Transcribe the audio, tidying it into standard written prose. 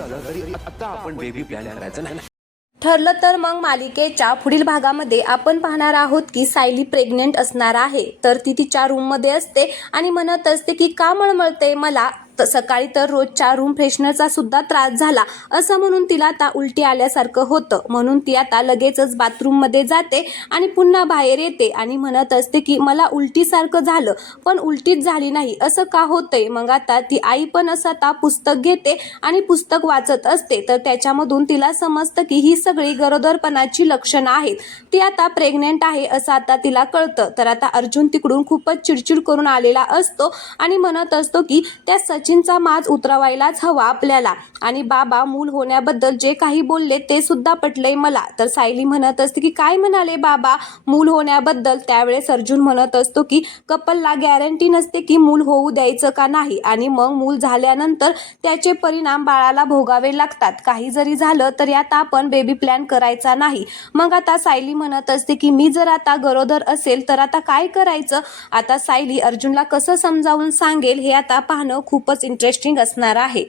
झालं तरी आता आपण बेबी प्लॅन करायचं नाही. ठरलं तर मग मालिकेच्या पुढील भागामध्ये आपण पाहणार आहोत की सायली प्रेग्नेंट असणार आहे. तर ती तिच्या रूममध्ये असते आणि म्हणत असते की का मळमळते मला. सकाळी तर रोजच्या रूम फ्रेशनरचा सुद्धा त्रास झाला असं म्हणून तिला आता उलटी आल्यासारखं होतं. म्हणून ती आता लगेचच बाथरूममध्ये जाते आणि पुन्हा बाहेर येते आणि म्हणत असते की मला उलटीसारखं झालं पण उलटीच झाली नाही असं का होतंय. मग आता ती आई पण असं आता पुस्तक घेते आणि पुस्तक वाचत असते. तर त्याच्यामधून तिला समजतं की ही सगळी गरोदरपणाची लक्षणं आहेत. ती आता प्रेग्नेंट आहे असं आता तिला कळतं. तर आता अर्जुन तिकडून खूपच चिडचिड करून आलेला असतो आणि म्हणत असतो की त्या सचिनचा माज उतरवायलाच हवा आपल्याला आणि बाबा मूल होण्याबद्दल जे काही बोलले ते सुद्धा पटलंय मला. तर सायली म्हणत असते की काय म्हणाले बाबा मूल होण्याबद्दल. त्यावेळेस अर्जुन म्हणत असतो की कपलला गॅरंटी नसते की मूल होऊ द्यायचं का नाही आणि मग मूल झाल्यानंतर त्याचे परिणाम बाळाला भोगावे लागतात. काही जरी झालं तरी आता आपण बेबी प्लॅन करायचा नाही. मग आता सायली म्हणत असते की मी जर आता गरोदर असेल तर आता काय करायचं. आता सायली अर्जुनला कसं समजावून सांगेल हे आता पाहणं खूपच इंटरेस्टिंग असणार आहे.